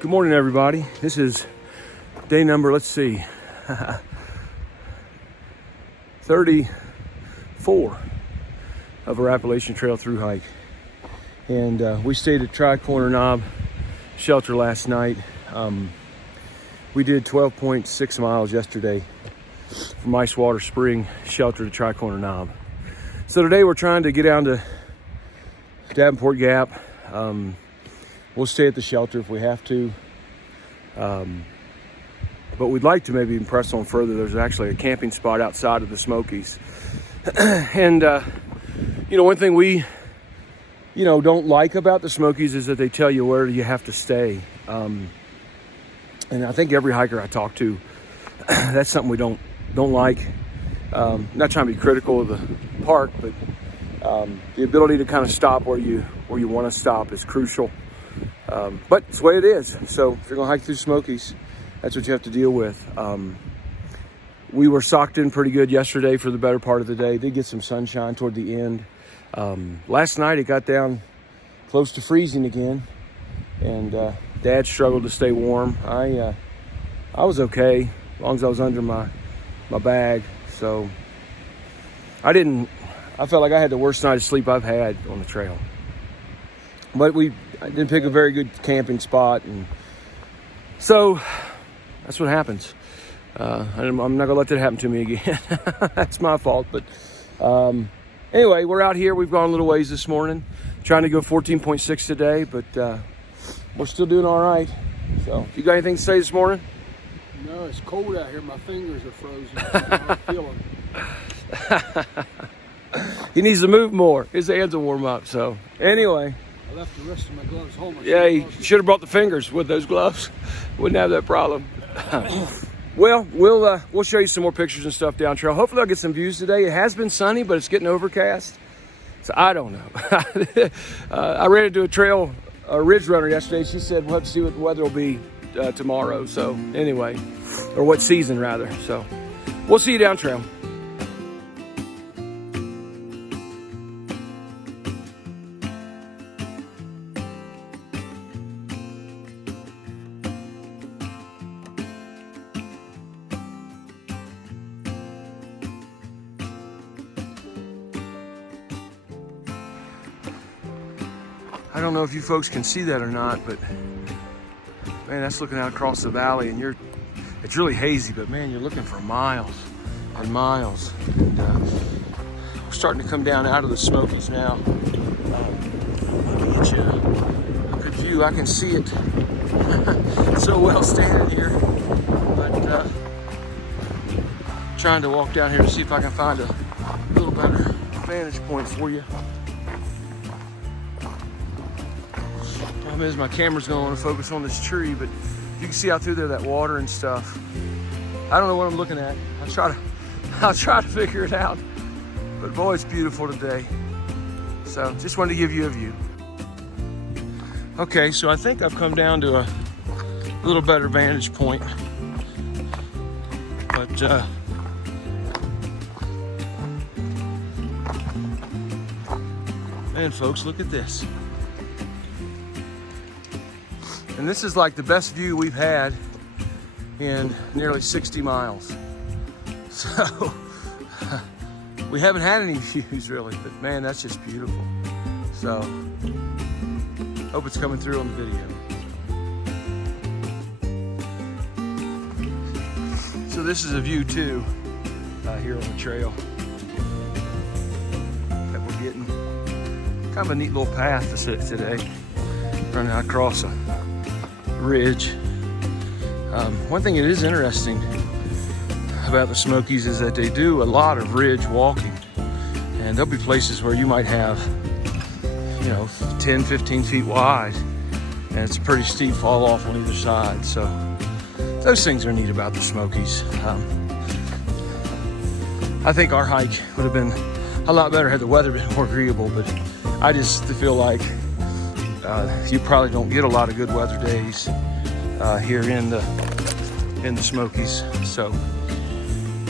Good morning, everybody. This is day number, let's see, 34 of our Appalachian Trail through hike. And we stayed at Tri-Corner Knob Shelter last night. We did 12.6 miles yesterday from Ice Water Spring Shelter to Tri-Corner Knob. So today we're trying to get down to Davenport Gap. We'll stay at the shelter if we have to. But we'd like to maybe press on further. There's actually a camping spot outside of the Smokies. And, one thing we, don't like about the Smokies is that they tell you where you have to stay. And I think every hiker I talk to, that's something we don't like. Not trying to be critical of the park, but the ability to kind of stop where you want to stop is crucial. But it's the way it is. So if you're going to hike through Smokies, that's what you have to deal with. We were socked in pretty good yesterday for the better part of the day. Did get some sunshine toward the end. Last night it got down close to freezing again, and Dad struggled to stay warm. I was okay as long as I was under my bag. So I felt like I had the worst night of sleep I've had on the trail. But I didn't pick a very good camping spot, and so that's what happens. I'm not gonna let that happen to me again. That's my fault. But anyway, we're out here. We've gone a little ways this morning, trying to go 14.6 today, but we're still doing all right. So, you got anything to say this morning? No, it's cold out here. My fingers are frozen. I feel them. He needs to move more. His hands will warm up. So, anyway. I left the rest of my gloves home. Yeah, you should have brought the fingers with those gloves. Wouldn't have that problem. Well, we'll show you some more pictures and stuff down trail. Hopefully I'll get some views today. It has been sunny, but it's getting overcast. So I don't know. I ran into a ridge runner yesterday. She said we'll have to see what the weather will be tomorrow. So anyway, or what season rather. So we'll see you down trail. I don't know if you folks can see that or not, but man, that's looking out across the valley, and it's really hazy, but man, you're looking for miles and miles. And we're starting to come down out of the Smokies now. Let me get you a good view. I can see it so well standing here, but trying to walk down here to see if I can find a little better vantage point for you. Problem is my camera's going to want to focus on this tree, but you can see out through there that water and stuff. I don't know what I'm looking at. I'll try to figure it out. But boy, it's beautiful today. So just wanted to give you a view. Okay, so I think I've come down to a little better vantage point. But man, folks, look at this. And this is like the best view we've had in nearly 60 miles. So we haven't had any views really, but man, that's just beautiful. So hope it's coming through on the video. So this is a view too, here on the trail that we're getting. Kind of a neat little path to sit today, running out across a ridge. One thing that is interesting about the Smokies is that they do a lot of ridge walking, and there'll be places where you might have 10 15 feet wide, and it's a pretty steep fall off on either side. So those things are neat about the Smokies. I think our hike would have been a lot better had the weather been more agreeable, but I just feel like you probably don't get a lot of good weather days here in the Smokies. So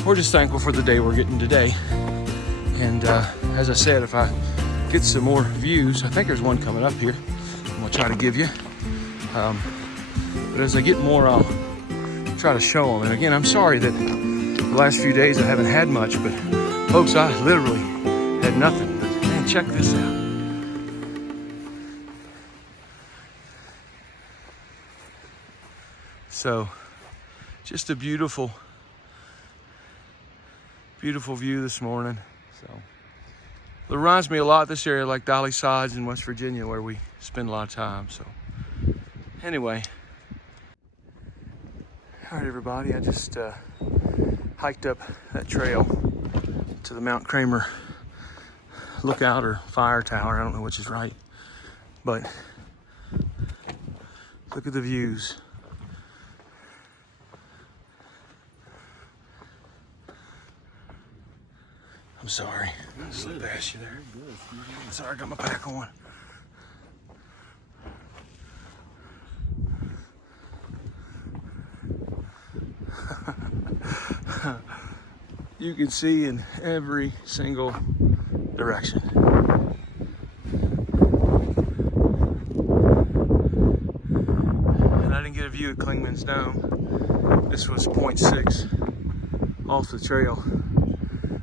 we're just thankful for the day we're getting today. And as I said, if I get some more views, I think there's one coming up here I'm gonna try to give you. But as I get more, I'll try to show them. And again, I'm sorry that the last few days I haven't had much, but folks, I literally had nothing. But man, check this out. So, just a beautiful, beautiful view this morning. So, it reminds me a lot of this area, like Dolly Sides in West Virginia, where we spend a lot of time. So, anyway, all right, everybody, I just hiked up that trail to the Mount Kramer lookout or fire tower. I don't know which is right, but look at the views. I'm sorry. I slipped past you there. Sorry, I got my pack on. You can see in every single direction. And I didn't get a view at Clingman's Dome. This was 0.6 off the trail,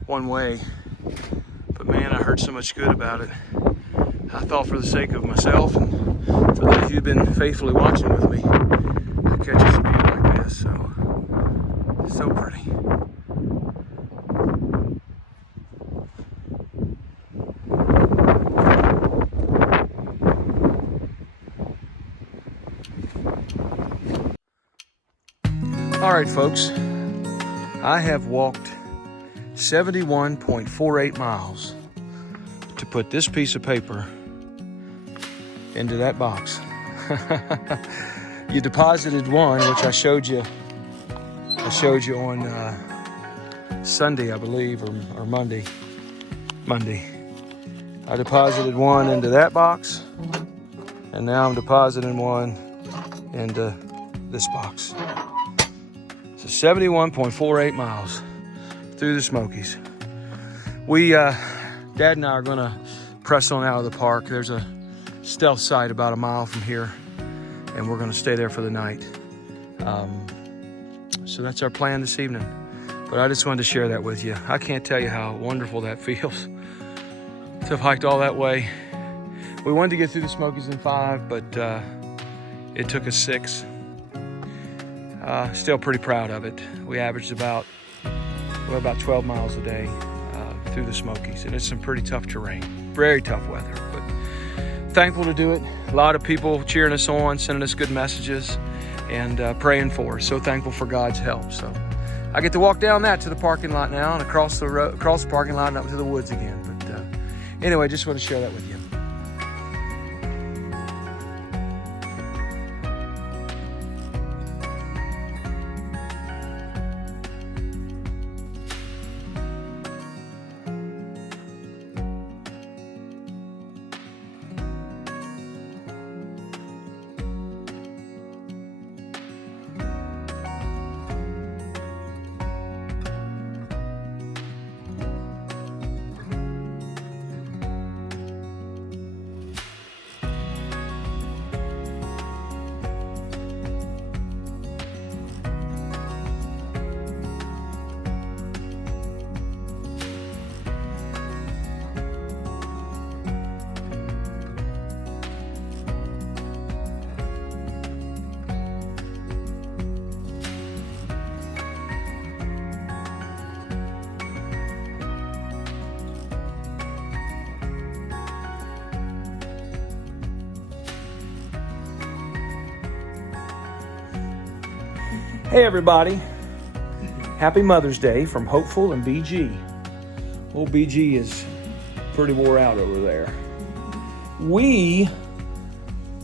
one way. But man, I heard so much good about it. I thought for the sake of myself and for those of you who've been faithfully watching with me, I'd catch us a view like this. So pretty. All right, folks, I have walked 71.48 miles to put this piece of paper into that box. You deposited one, which I showed you on Sunday, I believe, or Monday. I deposited one into that box, and now I'm depositing one into this box. So 71.48 miles through the Smokies. We, Dad and I are gonna press on out of the park. There's a stealth site about a mile from here, and we're gonna stay there for the night. So that's our plan this evening. But I just wanted to share that with you. I can't tell you how wonderful that feels to have hiked all that way. We wanted to get through the Smokies in 5, but it took us 6. Still pretty proud of it. We averaged about 12 miles a day through the Smokies, and it's some pretty tough terrain, very tough weather, but thankful to do it. A lot of people cheering us on, sending us good messages, and praying for us. So thankful for God's help. So I get to walk down that to the parking lot now, and across the parking lot and up to the woods again. But anyway, just want to share that with you. Hey everybody, happy Mother's Day from Hopeful and BG. Old BG is pretty wore out over there. We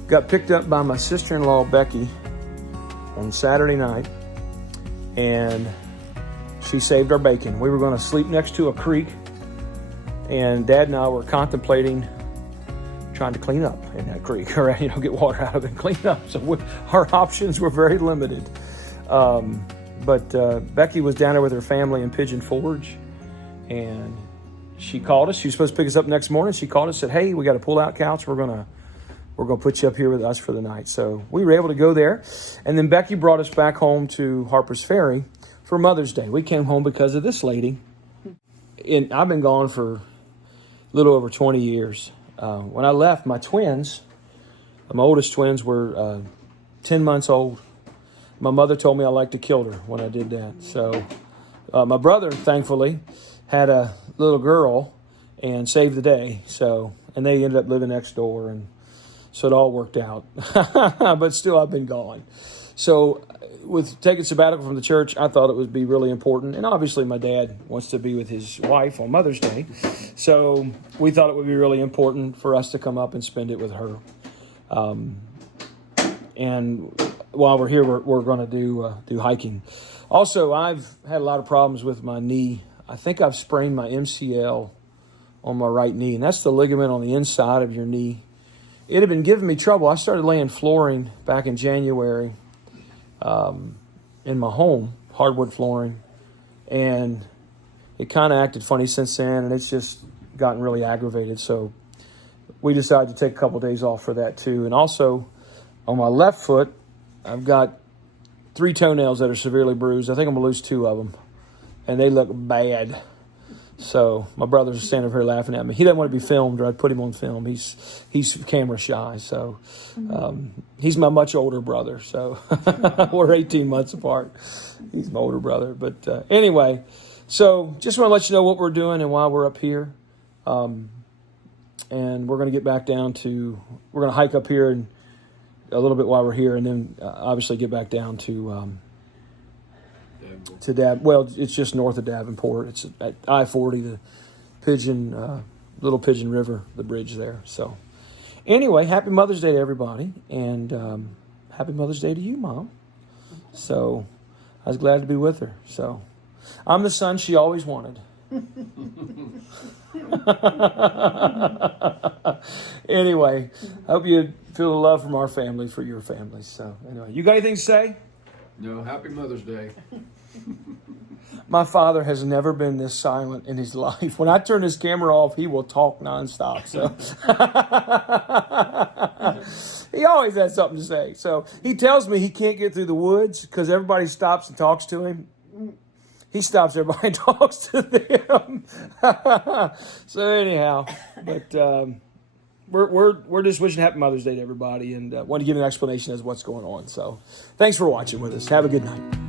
got picked up by my sister-in-law Becky on Saturday night, and she saved our bacon. We were going to sleep next to a creek, and Dad and I were contemplating trying to clean up in that creek, or get water out of it and clean up. So our options were very limited. But Becky was down there with her family in Pigeon Forge, and she called us. She was supposed to pick us up next morning. She called us and said, hey, we got a pull-out couch. We're going to we're going to put you up here with us for the night. So we were able to go there. And then Becky brought us back home to Harper's Ferry for Mother's Day. We came home because of this lady. And I've been gone for a little over 20 years. When I left, my twins, my oldest twins were 10 months old. My mother told me I liked to kill her when I did that. So my brother, thankfully, had a little girl and saved the day. So, and they ended up living next door, and so it all worked out. But still, I've been gone. So with taking sabbatical from the church, I thought it would be really important. And obviously my dad wants to be with his wife on Mother's Day. So we thought it would be really important for us to come up and spend it with her. And while we're here, we're going to do hiking. Also, I've had a lot of problems with my knee. I think I've sprained my MCL on my right knee, and that's the ligament on the inside of your knee. It had been giving me trouble. I started laying flooring back in January in my home, hardwood flooring, and it kind of acted funny since then, and it's just gotten really aggravated. So we decided to take a couple of days off for that too. And also on my left foot, I've got 3 toenails that are severely bruised. I think I'm going to lose 2 of them, and they look bad. So my brother's standing over here laughing at me. He doesn't want to be filmed, or I'd put him on film. He's camera shy. So he's my much older brother. So we're 18 months apart. He's my older brother. But anyway, so just want to let you know what we're doing and why we're up here. And we're going to get back down to, we're going to hike up here and a little bit while we're here, and then obviously get back down to well, it's just north of Davenport. It's at I-40, the Little Pigeon River, the bridge there. So anyway, happy Mother's Day to everybody, and happy Mother's Day to you, Mom. So I was glad to be with her. So I'm the son she always wanted. Anyway, hope you feel the love from our family for your family. So anyway, you got anything to say? No, happy Mother's Day. My father has never been this silent in his life. When I turn his camera off, he will talk nonstop. So he always has something to say. So he tells me he can't get through the woods because everybody stops and talks to him. He stops everybody and talks to them. So anyhow, but we're just wishing happy Mother's Day to everybody, and want to give an explanation as to what's going on. So thanks for watching with us. Have a good night.